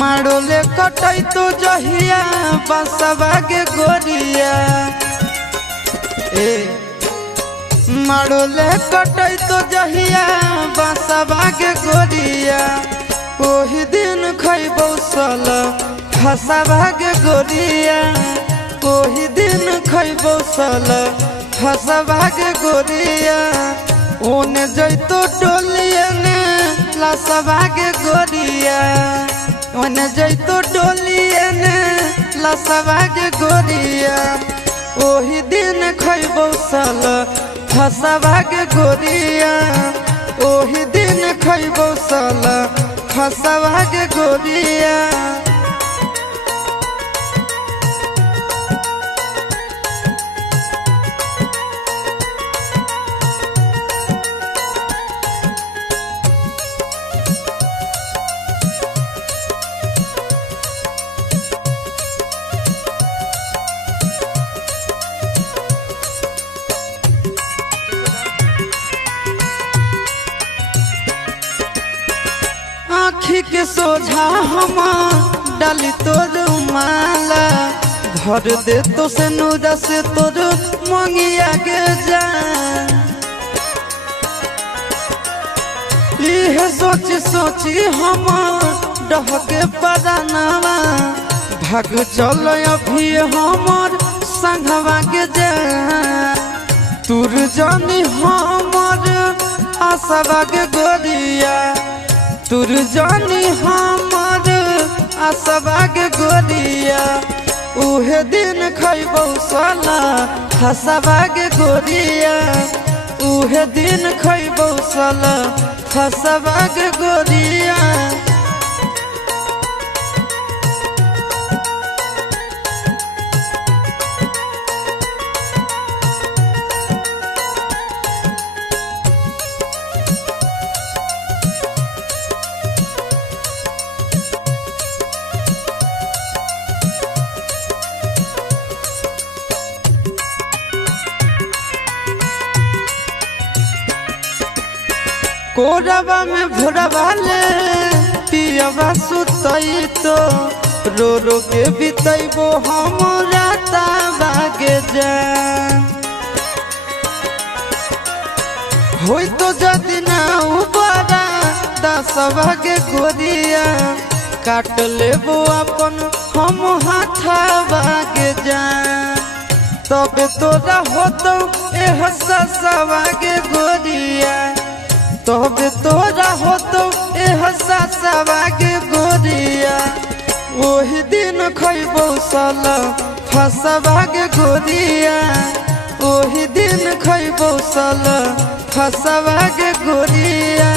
मारोले कटई तो जहिया बसवा के गोरिया मारोले कटई तो जहिया बसवा के गोरिया ओही दिन खैबौ सल फसवा के गोरिया ओही दिन खैबौ सल फसवा के गोरिया ओने जैतो डोलिया ने लसवा के गोरिया ओने जैतो डोलिया ने लसवा के गोरिया ओही दिन खैबौ सल फसवा के गोरिया ओही दिन खैबौ सल फसवा के गोरिया। आँखी के सोझा हम डाली तोर माला घर दे तो से नूरा से तोर मंगिया के जा यह सोची सोची हम डहके परानावा भाग चल अभी हमर संघवा के जा तुर जानी हमर आसवा के गोरिया तुर जानी हमर आसवा के गोरिया उहे दिन खैबौ साला फसवा के गोरिया उहे दिन खैबौ साला फसवा के गोरिया। कोरबा में भोरबा ले पियबा सुतई तो रो रो के बितैबो हमरा ताबा के जान होई तो जदि ना उबारा दसवा के गोरिया काट लेबो अपन हम हाथवा के जान तबे तोरा होतो एह ससवा के गोरिया तबे तोरा होतो एह ससवा के गोरिया ओही दिन खैबौ सल फसवा के गोरिया ओही दिन खैबौ सल फसवा के गोरिया।